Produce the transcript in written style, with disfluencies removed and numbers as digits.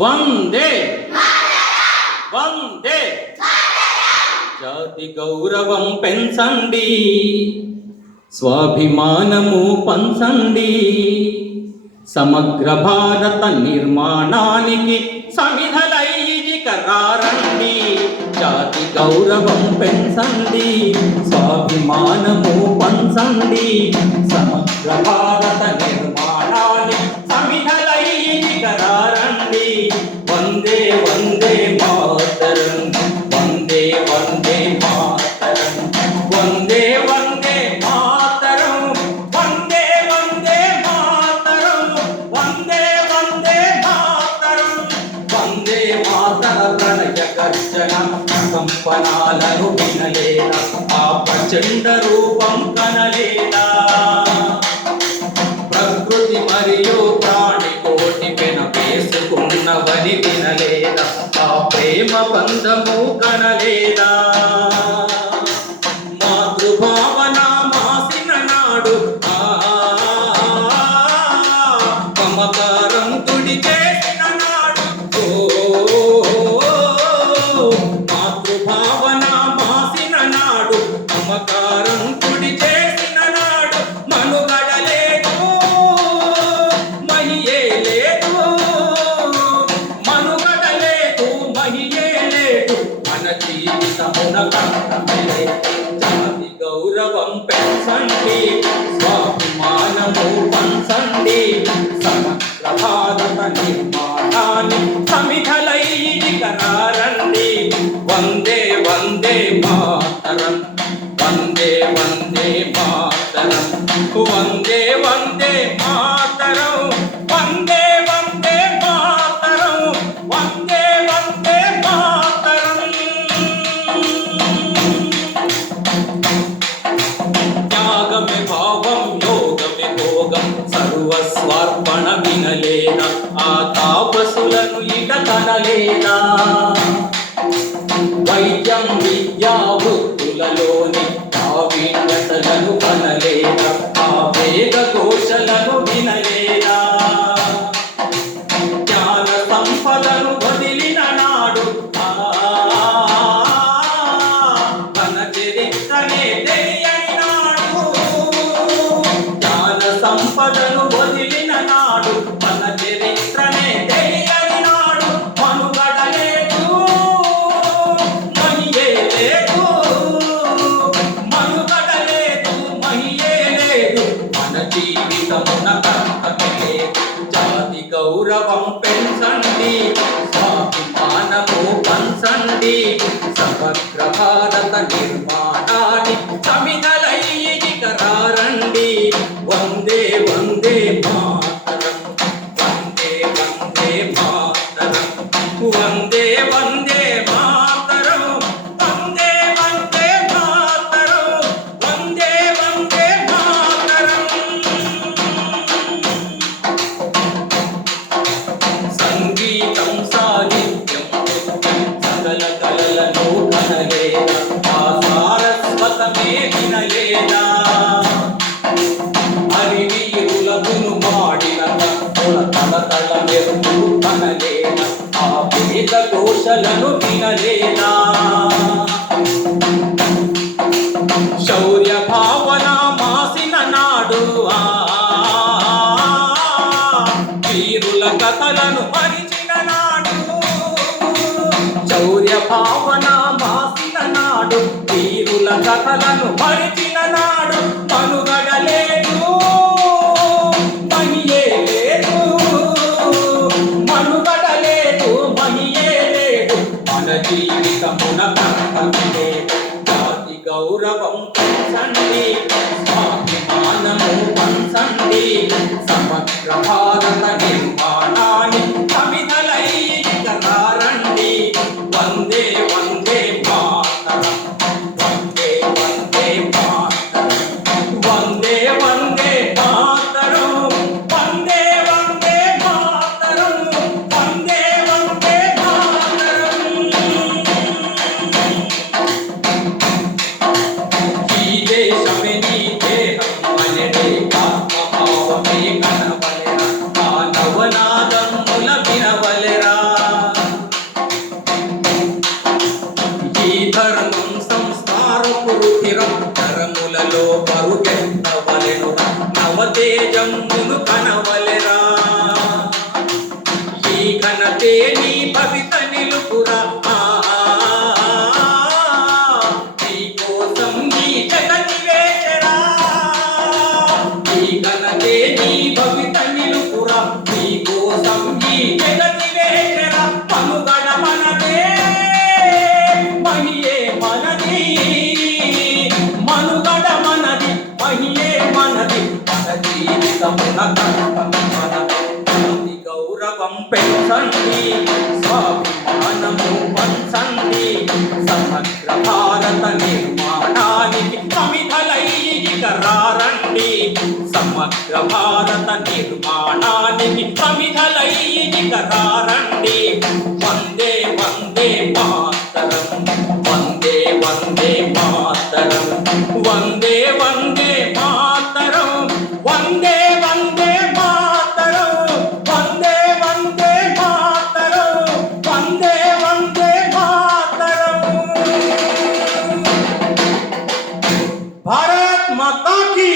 వందే వందే జాతి గౌరవం పెంచండి, స్వాభిమానము పంచండి, సమగ్ర భారత నిర్మాణానికి సమిధలైజికరారండి. జాతి గౌరవం పెంచండి, స్వాభిమానము పంచండి, సమగ్ర భారత నిర్మాణానికి సమిధలైజికరారండి. వందే వందే మాతరం, వందే వందే మాతరం, వందే వందే మాతరం, వందే వందే మాతరం, వందే వందే మాతరం. వందే మాతర ప్రణయ గర్జన కంపనాలను వినలేదా, ఆ ప్రచండ రూపం కనలేదా. ప్రకృతి మరియు ప్రాణి కోటి పెన వేసుకున్నవని వినలేదా, ఆ ప్రేమ బంధము కనలేదా. మాతృభావన మాసిన నాడు మమకారం తుడి చేసిన నాడు, మాతృభావన మాసిన నాడు, మమకారం తుడి చేసిన నాడు. మనుగడలేదు మహియే లేదు, మనుగడలేదు మహియే లేదు, మన జీవితమున కర్తవ్యమే. జాతి గౌరవం పెంచండి, స్వాభిమానము పంచండి, సమగ్ర భారత నిర్మాణాన్ని సమిధలైజికరారండి. వందే వందే మాతరం, వందే వందే మాతరం, వందే వందే మాతరం, వందే వందే మాతరం, వందే వందే మాతరం. త్యాగమే భావం యోగమే భోగం సర్వస్వార్పణ వినలేదా, ఆ తాపసులను ఇట కనలేదా. వైద్యం విద్యా వృత్తులలోని ప్రావీణ్యతలను కనలేదా, ఆ వేద ఘోషలను వినలేదా. జ్ఞాన సంపదను వదిలిన నాడు మన చరిత్రనే తెలియని నాడు. జ్ఞాన సంపదను వదిలిన నాడు మన చరిత్రనే తెలియని నాడు. మనుగడలేదు మహియే లేదు, మనుగడలేదు మహియే లేదు, మన జీవితమున కర్తవ్యమే. జాతి గౌరవం పెంచండి, స్వాభిమానము పంచండి, సమగ్ర భారత నిర్మాణాన్ని సమిధలైజికరారండి. వందే వందే మాతరం, వందే వందే మాతరం, వందే వందే మాతరం, వందే వందే మాతరం, వందే వందే మాతరం. సంగీతం సాహిత్యం సకల కళలను కనలేదా, ఆ సారస్వతమే వినలేదా. హరివీరులను మాడిన తల మెరుపు కనలేదా, ఆ వేద ఘోషలను వినలేదా. శౌర్య భావన మాసిన నాడు వీరుల కథలను మరిచిన నాడు. శౌర్య భావన మాసిన నాడు, వీరుల కథలను మరిచిన నాడు. మనుగడలేదు మహియే లేదు, మనుగడలేదు మహియే లేదు, మన జీవితమున కర్తవ్యమే. జాతి గౌరవం పెంచండి, స్వాభిమానము పంచండి, సమగ్ర భారత నిర్మాణాన్ని సమిధలైజికరారండి. వందే వందే మాతరం, వందే వందే మాతరం, వందే వందే మాతరం, వందే వందే మాతరం, వందే వందే మాతరం. ఈ దేశమే నీ దేహం అనడే ఆత్మభావమే కనబడెనా, మానవ ఘనతే నీ భవిత నిలుపురా నీ కోసం నీ జగతి వేచరా నీ ఘనతే నీ భవిత నిలుపురా నీ కోసం ఈ జగతి వేచరా మనుగడ మనదే మహియే మనది మనుగడ మనది మహియే మనది మన జీవితమున మనది గౌరవం పెంచండి స్వాభిమానము పంచండి సమగ్ర భారత నిర్మాణానికి సమిధలై ఇక రారండి సమగ్ర భారత నిర్మాణానికి సమిధలై ఇక రారండి వందే వందే మాతరం వందే వందే మాతరం వందే వందే మాతరం వందే వందే మాతరం వందే వందే మాతరం వందే వందే మాతరం భారత్ మాతా కీ